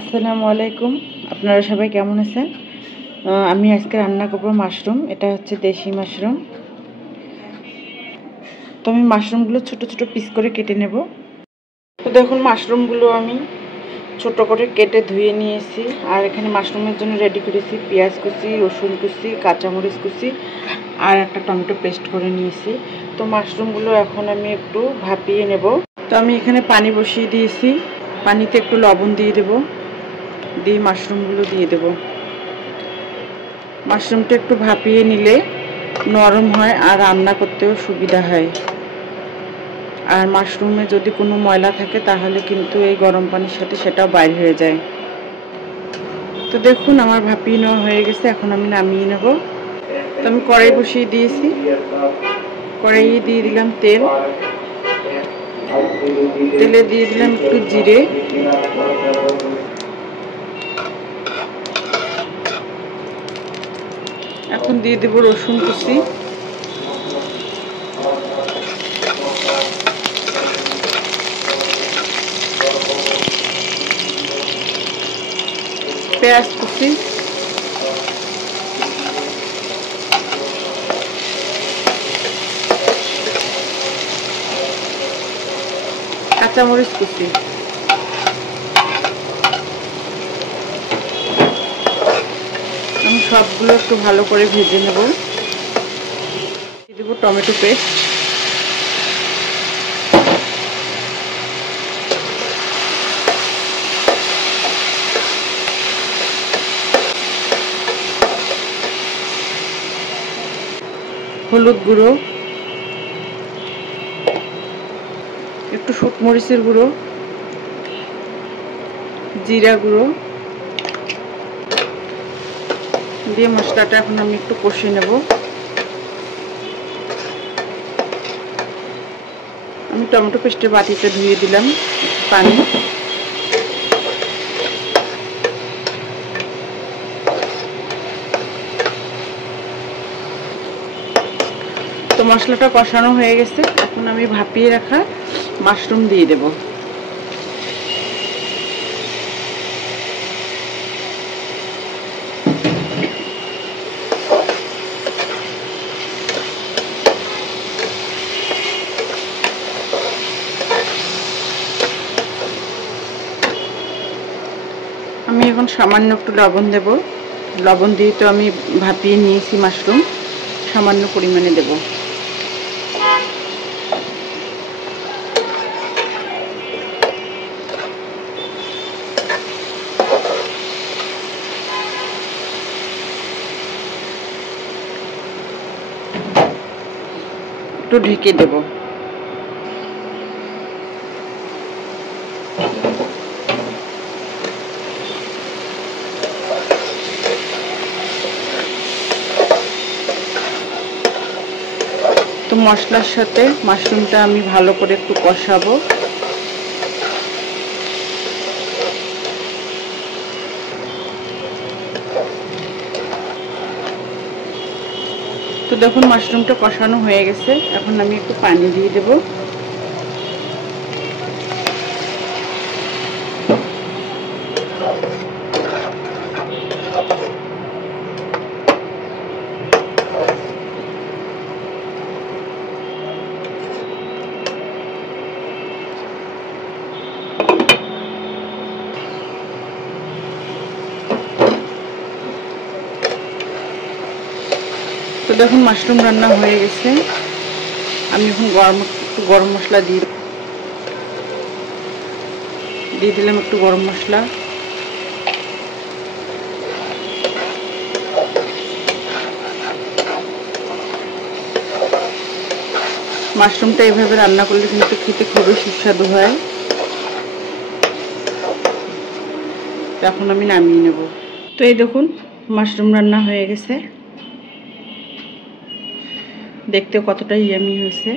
আসসালামু আলাইকুম। আপনারা সবাই কেমন আছেন? আমি আজকে রান্না করব মাশরুম। এটা হচ্ছে দেশি মাশরুম। তো আমি মাশরুমগুলো ছোট ছোট পিস করে কেটে নেব। তো দেখুন, মাশরুমগুলো আমি ছোট করে কেটে ধুয়ে নিয়েছি। আর এখানে মাশরুমের জন্য রেডি করেছি পেঁয়াজ কুচি, রসুন কুচি, কাঁচামরিচ কুচি আর একটা টমেটো পেস্ট করে নিয়েছি। তো মাশরুমগুলো এখন আমি একটু ভাপিয়ে নেব। তো আমি এখানে পানি বসিয়ে দিয়েছি। পানিতে একটু লবণ দিয়ে দেব, দিয়ে মাশরুমগুলো দিয়ে দেব। মাশরুমটা একটু ভাপিয়ে নিলে নরম হয় আর রান্না করতেও সুবিধা হয়। আর মাশরুমে যদি কোনো ময়লা থাকে তাহলে কিন্তু এই গরম পানির সাথে সেটাও বাইর হয়ে যায়। তো দেখুন, আমার ভাপিয়ে নেওয়া হয়ে গেছে। এখন আমি নামিয়ে নেব। তো আমি কড়াই বসিয়ে দিয়েছি। কড়াইয়ে দিয়ে দিলাম তেল। তেলে দিয়ে দিলাম একটু জিরে, এখন দিয়ে দেব রসুন কুচি, পেঁয়াজ কুচি, কাঁচামরিচ কুচি। আমি সবগুলো একটু ভালো করে ভেজে নেব। দিয়ে দেবো টমেটো পেস্ট, হলুদ গুঁড়ো, একটু শুকমরিচের গুঁড়ো, জিরা গুঁড়ো দিয়ে মশলাটা এখন আমি একটু কষে নেব। আমি টমেটো পেস্টের বাটিতে ধুয়ে দিলাম পানি। তো মশলাটা কষানো হয়ে গেছে। এখন আমি ভাপিয়ে রাখা মাশরুম দিয়ে দেব। আমি এখন সামান্য একটু লবণ দেব। লবণ দিয়ে তো আমি ভাপিয়ে নিয়েছি মাশরুম, সামান্য পরিমাণে দেব। একটু ঢেকে দেব। তো মশলার সাথে মাশরুমটা আমি ভালো করে একটু কষাবো। তো দেখুন, মাশরুমটা কষানো হয়ে গেছে। এখন আমি একটু পানি দিয়ে দেব। তো দেখুন, মাশরুম রান্না হয়ে গেছে। আমি এখন একটু গরম মশলা দিয়ে দিলাম একটু গরম মশলা। মাশরুমটা এভাবে রান্না করলে কিন্তু খেতে খুবই সুস্বাদু হয়। এখন আমি নামিয়ে নেব। তো এই দেখুন, মাশরুম রান্না হয়ে গেছে। দেখতে কতটা ইয়ামি হয়েছে।